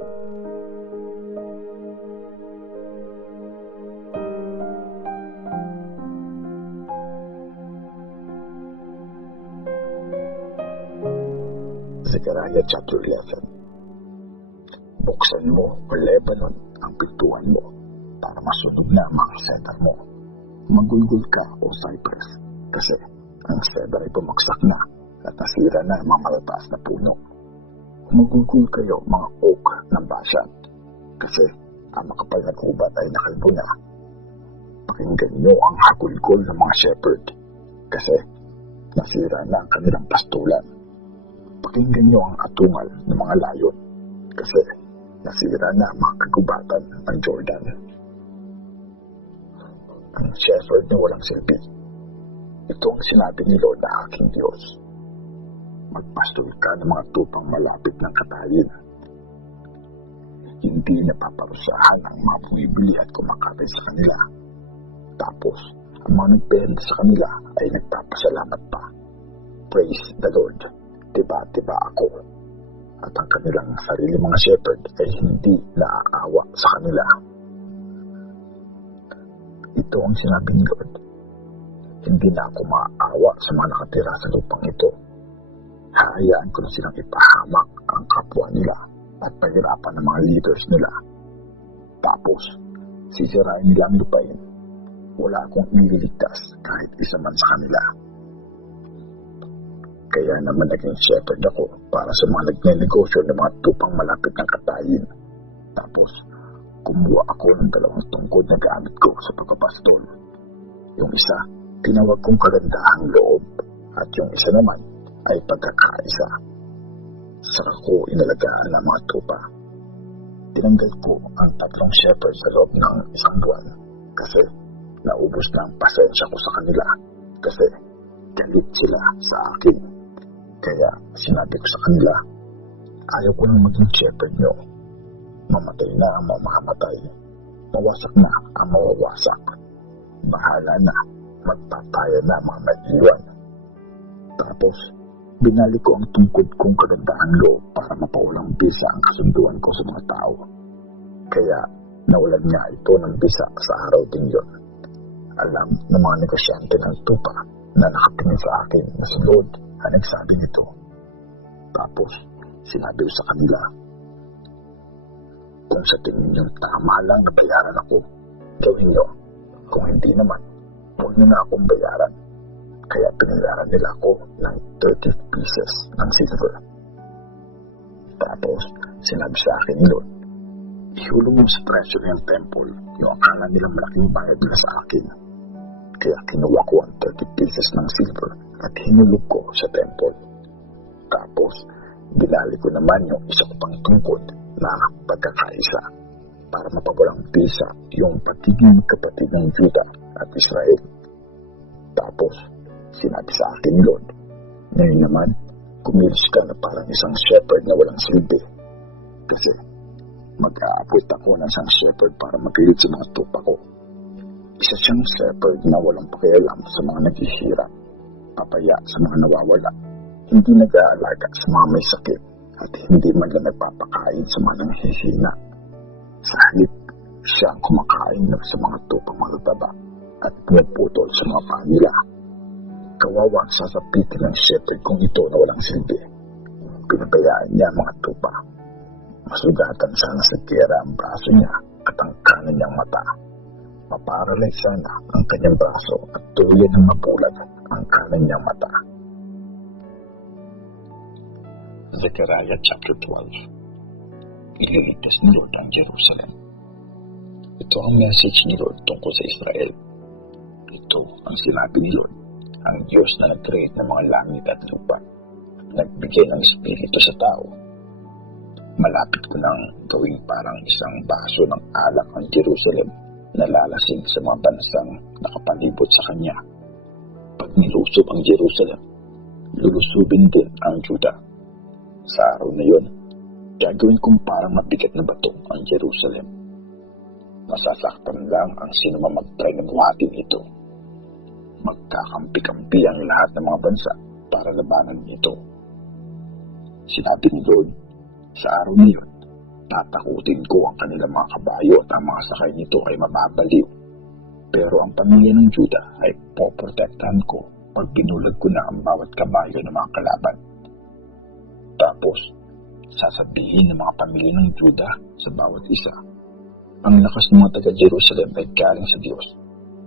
Zechariah chapter 11. Buksan mo, O Lebanon, ang pintuan mo, para masunog na ang mga cedar mo. Magulgul ka, O Cypress, kasi ang cedar ay bumagsak na at nasira na ang mga malataas na puno. Magulgul kayo, mga oak ng Bashan, kasi ang makapal na gubat ay nakalbo na. Pakinggan niyo ang hagulgol ng mga shepherd, kasi nasira na ang kanilang pastulan. Pakinggan niyo ang atungal ng mga layon, kasi nasira na ang mga kagubatan ng Jordan. Ang shepherd na walang silbi. Ito ang sinabi ni Lord na aking Diyos. Magpastol ka ng mga tupang malapit ng katayin. Hindi napaparusahan ang mga bumibili at kumakain sa kanila. Tapos, ang mga nagbenta sa kanila ay nagpapasalamat pa. Praise the Lord. Diba ako. At ang kanilang sarili mga shepherd ay hindi naaawa sa kanila. Ito ang sinabi ni Lord. Hindi na ako maaawa sa mga nakatira sa lupang ito. Hayaan ko na silang ipahamak ang kapwa nila at pahirapan ng mga leaders nila. Tapos, sisirain nila ang lupain. Wala akong ililigtas kahit isa man sa kanila. Kaya naman naging shepherd ako para sa mga nagnenegosyo ng mga tupang malapit ng katayin. Tapos, kumuha ako ng 2 tungkod na gamit ko sa pagpapastol. Yung isa, tinawag kong kagandahang loob, at yung isa naman ay pagkakaisa. Saka ko inalagaan ng mga tupa. Tinanggal ko ang 3 shepherd sa loob ng 1 buwan kasi naubos na ang pasensya ko sa kanila kasi galit sila sa akin. Kaya sinabi ko sa kanila, ayaw ko nang maging shepherd nyo. Mamatay na ang mamamatay. Mawasak na ang mawawasak. Bahala na, magpapaya na ang mga maiiwan. Tapos, binalik ko ang tungkod kong kagandahang loob para mapawalang bisa ang kasunduan ko sa mga tao. Kaya, nawalan niya ito ng bisa sa araw din yun. Alam ng mga negosyante ng tupa na nakatingin sa akin na si Lord ang nagsabi nito. Tapos, sinabi ko sa kanila, kung sa tingin niyo tama lang na bayaran ako, gawin niyo. Kung hindi naman, huwag niyo na akong bayaran. Kaya pinayaran nila ako ng 30 pieces ng silver. Tapos, sinabi sa akin ni Lord, ihulog mo sa treasure ng temple yung akala nilang malaking bayad nila sa akin. Kaya kinuha ko ang 30 pieces ng silver at hinulog ko sa temple. Tapos, binalik ko naman yung isa ko pang tungkod na pagkakaisa para mapawalang bisa yung pagiging kapatid ng Juda at Israel. Tapos, sinabi sa akin ni Lord, ngayon naman, kumilos ka na parang isang shepherd na walang silbi. Kasi, mag-aabot ako ng isang shepherd para mag-lead sa mga tupa ko. Isa siyang shepherd na walang pakialam sa mga naghihirap, papaya sa mga nawawala, hindi nag-aalaga sa mga may sakit, at hindi man lang nagpapakain sa mga nanghihina. Sa halip, siya ang kumakain sa mga tupang matataba at pumuputol sa mga paa nila. Kawawa ang sasapitin ng shepherd kung ito na walang silbi. Pinabayaan niya ang mga tupa. Masugatan sana sa kera ang braso niya at ang kanan niyang mata. Maparalay sana ang kanyang braso at tuluyan ng mabulag ang kanan niyang mata. Zechariah chapter 12. Ililigtas ni Lord ang Jerusalem. Ito ang message ni Lord tungkol sa Israel. Ito ang sinabi ni Lord, ang Diyos na nag-create ng mga langit at lupa, nagbigay ng espiritu sa tao. Malapit ko nang gawing parang isang baso ng alak ang Jerusalem na lalasing sa mga bansang nakapalibot sa kanya. Pag nilusob ang Jerusalem, lulusubin din ang Juda. Sa araw na yun, gagawin kong parang mabigat na bato ang Jerusalem. Masasaktan lang ang sino man mag-try na buhatin ito. Magkakampi-kampi ang lahat ng mga bansa para labanan nito. Sinabi ni Lord, sa araw na yun, Tatakutin ko ang kanilang mga kabayo at ang mga sakay nito ay mababaliw. Pero ang pamilya ng Juda ay poprotektahan ko pag binulag ko na ang bawat kabayo ng mga kalaban. Tapos, sasabihin ng mga pamilya ng Juda sa bawat isa, ang lakas ng mga taga-Jerusalem ay galing sa Diyos,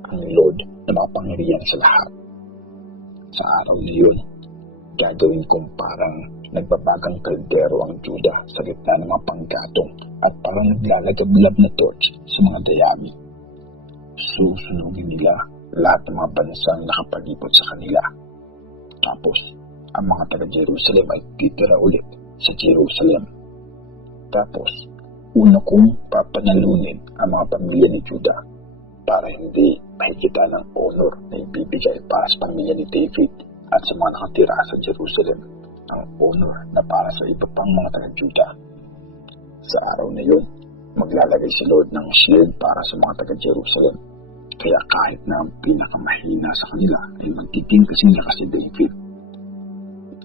ang Lord na makapangyarihan sa lahat. Sa araw na yun, gagawin kong parang nagbabagang kaldero ang Juda sa gitna ng mga panggatong at parang naglalagablab na torch sa mga dayami. Susunugin nila lahat ng mga bansang nakapalibot sa kanila. Tapos, ang mga taga-Jerusalem ay titira ulit sa Jerusalem. Tapos, una kong papanalunin ang mga pamilya ni Juda para hindi makikita ng honor na ibibigay para sa pamilya ni David at sa mga nakatira sa Jerusalem, ang honor na para sa iba pang mga taga-Juda. Sa araw na yun, maglalagay si Lord ng shield para sa mga taga-Jerusalem. Kaya kahit na ang pinakamahina sa kanila ay magiging kasing lakas si David.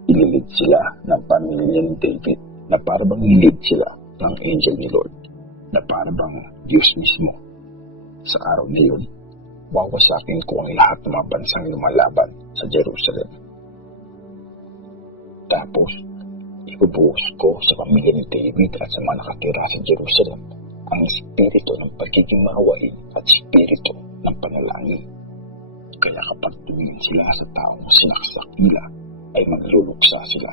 Ililid sila ng pamilya ni David na parabang nilid sila ng angel ni Lord, na parabang Diyos mismo. Sa araw na yun, wawasakin ko ang lahat ng mga bansang lumalaban sa Jerusalem. Tapos, ibubuhos ko sa pamilya ni David at sa mga nakatira sa Jerusalem ang espiritu ng pagiging maawain at espiritu ng panalangin. Kaya kapag tumingin sila sa taong sinaksak nila, ay magluluksa sila.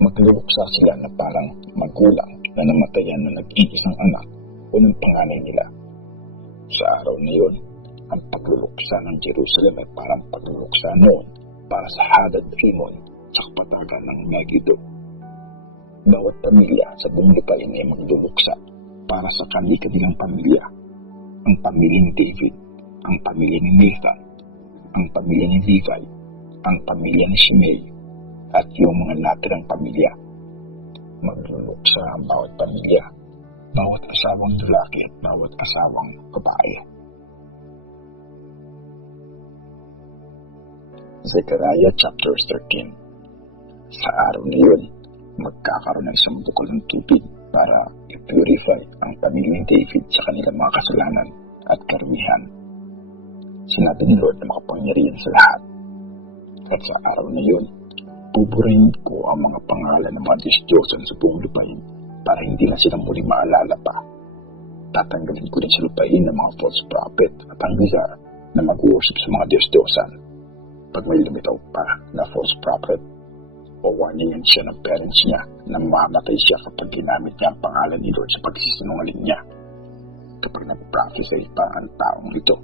Magluluksa sila na parang magulang na namatayan na nag-iisang anak o ng panganay nila. Sa araw na yun, ang pagluluksa ng Jerusalem ay parang pagluluksa noon para sa Hadad Rimon sa kapatagan ng Megiddo. Bawat pamilya sa buong lupain ay magluluksa para sa kanilang pamilya. Ang pamilya ni David, ang pamilya ni Nathan, ang pamilya ni Levi, ang pamilya ni Shimei, at yung mga natirang pamilya. Magluluksa ang bawat pamilya, bawat asawang lalaki at bawat asawang babae. Zechariah chapter 13. Sa araw na yun, magkakaroon ng isang bukol ng tubig para i-purify ang pamilya ni David sa kanilang mga kasalanan at karumihan. Sinabi ni Lord na makapangyarihan sa lahat. At sa araw na yun, buburahin ko ang mga pangalan ng mga Diyos-Diyosan sa buong lupain para hindi na sila muli maalala pa. Tatanggalin ko din sa lupain ng mga false prophet at ang bizar na mag-worship sa mga Diyos-Diyosan. Pag may lumitaw pa na false prophet, pawarningan siya ng parents niya na mamatay siya kapag ginamit niya ang pangalan ni Lord sa pagsisinungaling niya. Kapag nag-prophesy pa ang taong ito,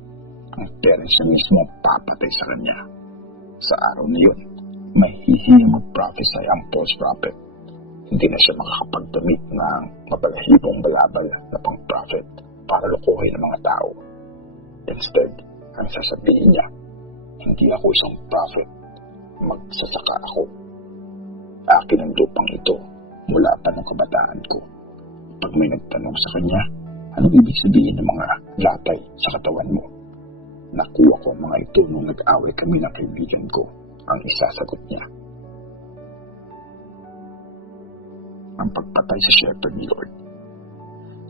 ang parents niya mismo ang papatay sa kanya. Sa araw na yun, may hihiyang mag-prophesy ang false prophet. Hindi na siya makakapagdamit ng mabalahibong balabal na pang-prophet para lokohin ang mga tao. Instead, ang sasabihin niya, hindi ako isang prophet, magsasaka ako. Akin ang lupang ito mula pa ng kabataan ko. Pag may nagtanong sa kanya, anong ibig sabihin ng mga latay sa katawan mo? Nakuha ko ang mga ito nung nag-away kami ng kaibigan ko, ang isasagot niya. Ang pagpatay sa shepherd ni Lord.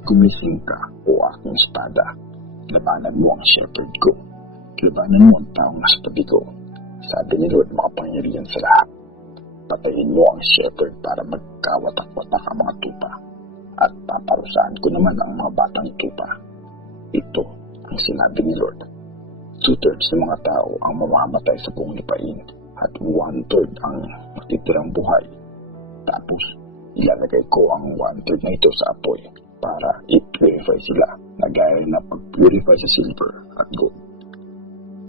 Gumising ka o aking espada, labanan mo ang shepherd ko, labanan mo ang taong nasa tabi ko. Sabi ni Lord, makapangyarihan sa lahat. Patayin mo ang shepherd para magkawatak-watak ang mga tupa, at paparusahan ko naman ang mga batang tupa. Ito ang sinabi ni Lord. 2/3 ng mga tao ang mamamatay sa buong lupain at 1/3 ang matitirang buhay. Tapos, ilalagay ko ang 1/3 na ito sa apoy para i-purify sila na gaya na pag-purify sa silver at gold.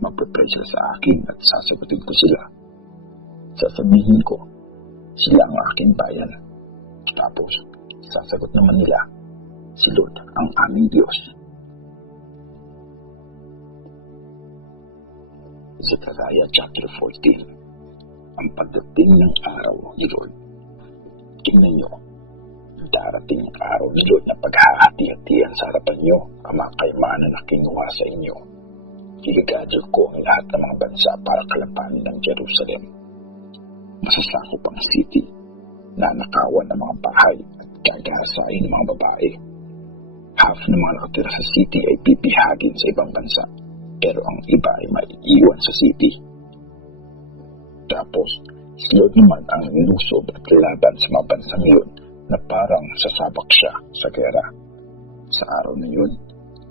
Magpapray sila sa akin at sasagutin ko sila. Sasabihin ko, sila ang aking bayan. Tapos, sasagot naman nila, si Lord ang aming Diyos. Zechariah chapter 14. Ang pagdating ng araw ni Lord. Tingnan nyo, darating ang araw ni Lord na paghahati-hatian sa harapan nyo ang mga kayamanan na kinuha sa inyo. Iligadyo ko ang lahat ng mga bansa para kalapanin ng Jerusalem. Masasakop ang city, nanakawan ng mga bahay at gagasain ng mga babae. Half ng mga nakatira sa city ay pipihagin sa ibang bansa, pero ang iba ay maiiwan sa city. Tapos, si Lord naman ang nilusob at laban sa mga bansang yun na parang sasabak siya sa gera. Sa araw na yun,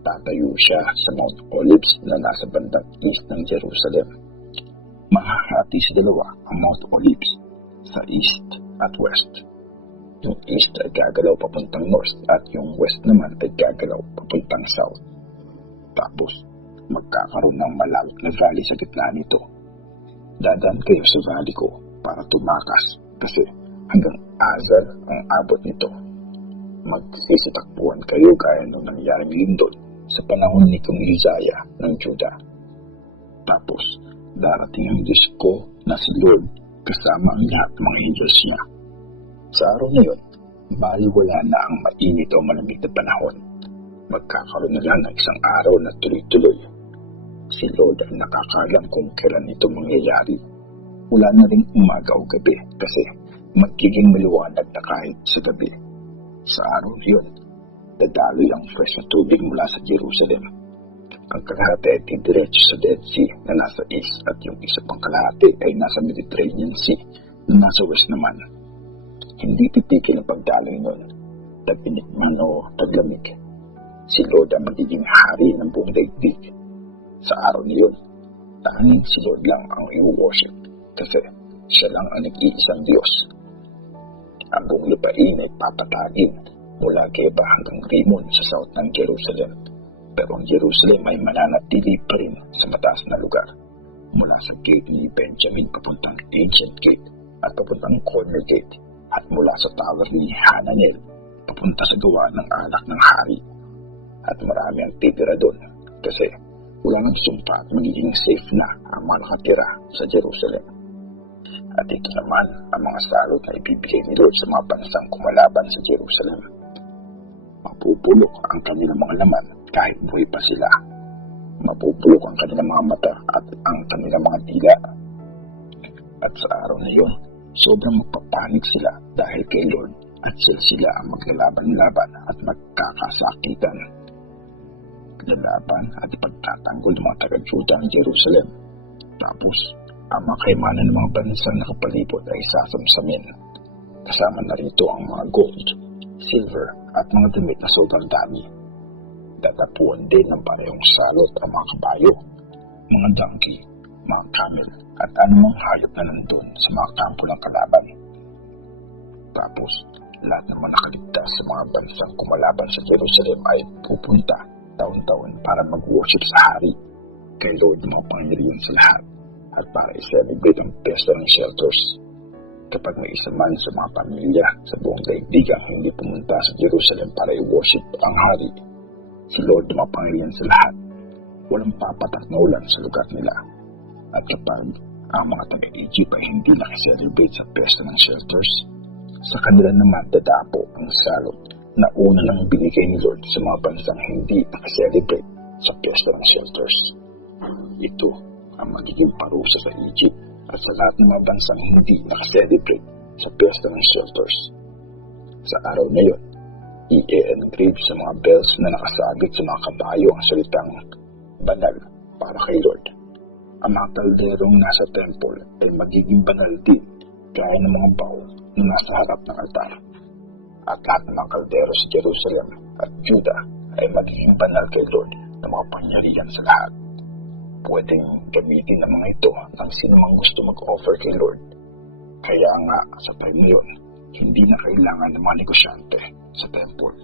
tatayo siya sa Mount Olives na nasa bandang east ng Jerusalem. Mahahati sa dalawa ang Mount Olives sa east at west. Yung east ay gagalaw papuntang north at yung west naman ay gagalaw papuntang south. Tapos, magkakaroon ng malawak na valley sa gitna nito. Dadaan kayo sa valley ko para tumakas kasi hanggang Azal ang abot nito. Magsisitakbuhan kayo gaya nung nangyaring lindol sa panahon ni Kong Uzziah ng Juda. Tapos, darating ang Diyos ko na si Lord kasama ang lahat ng mga angels niya. Sa araw na yun, baliwala na ang mainit o malamig na panahon. Magkakaroon na lang ng isang araw na tuloy-tuloy. Si Lord ang nakakalam kung kailan ito mangyayari. Wala na ring umaga o gabi kasi magiging maliwanag na kahit sa gabi. Sa araw na yun, dadaloy ang fresh na tubig mula sa Jerusalem. Ang kalahati ay didiretso sa Dead Sea na nasa east at yung isa pang kalahati ay nasa Mediterranean Sea na nasa west naman. Hindi titigil ang pagdaloy nun, tabinik man o taglamig. Si Lord ang magiging hari ng buong daigdig. Sa araw na yun, tanging si Lord lang ang i-worship kasi siya lang ang nag-iisang Diyos. Ang buong lupain ay papatagin mula Geba hanggang Rimon sa south ng Jerusalem. Pero ang Jerusalem ay mananatili pa rin sa mataas na lugar. Mula sa gate ni Benjamin papuntang Ancient Gate at papuntang Corner Gate at mula sa tower ni Hananel papunta sa gawa ng anak ng hari. At marami ang titira doon kasi wala nang sumpa at magiging safe na ang mga nakatira sa Jerusalem. At ito naman ang mga salot na ibibigay ni Lord sa mga bansang kumalaban sa Jerusalem. Mapupulok ang kanilang mga laman kahit buhay pa sila. Mapupulok ang kanilang mga mata at ang kanilang mga dila. At sa araw na yun, sobrang magpapanik sila dahil kay Lord at sila ang maglalaban-laban at magkakasakitan. Lalaban at ipagtatanggol ng mga taga-Juda ang Jerusalem. Tapos, ang mga kaymanan ng mga bansang nakapalibot ay sasamsamin. Kasama na rito ang mga gold, silver at mga damit na sobrang dami. Datapuan din ng parehong salot ang mga kabayo, mga donkey, mga camel at anumang hayop na nandun sa mga kampo ng kalaban. Tapos, lahat ng mga nakaligtas sa mga bansang kumalaban sa Jerusalem ay pupunta taon-taon para mag-worship sa hari kay Lord ng mga Panginoon sa lahat at para i-celebrate ang Pesta ng Shelters. Kapag may isa man sa mga pamilya sa buong daigdigang hindi pumunta sa Jerusalem para i-worship ang hari, si Lord ng mga Panginoon sa lahat, walang papatak na ulan sa lugar nila. At kapag ang mga taga-Egypt ay hindi nakiselebrate sa Pesta ng Shelters, sa kanila naman dadapo ang salot na una nang binigay ni Lord sa mga bansang hindi nakiselebrate sa Pesta ng Shelters. Ito ang magiging parusa sa Egypt at sa lahat ng mga bansang hindi nakaselebrate sa Pesta ng Shelters. Sa araw na yun, i-engrave sa mga bells na nakasabit sa mga kabayo ang salitang banal para kay Lord. Ang mga kalderong nasa temple ay magiging banal din gaya ng mga bowl na nasa harap ng altar. At lahat ng mga kaldero sa Jerusalem at Juda ay magiging banal kay Lord na mga pangyarihan sa lahat. Pwedeng gamitin ng mga ito ng sinumang gusto mag-offer kay Lord. Kaya nga sa time na yun, hindi na kailangan ng mga negosyante sa temple.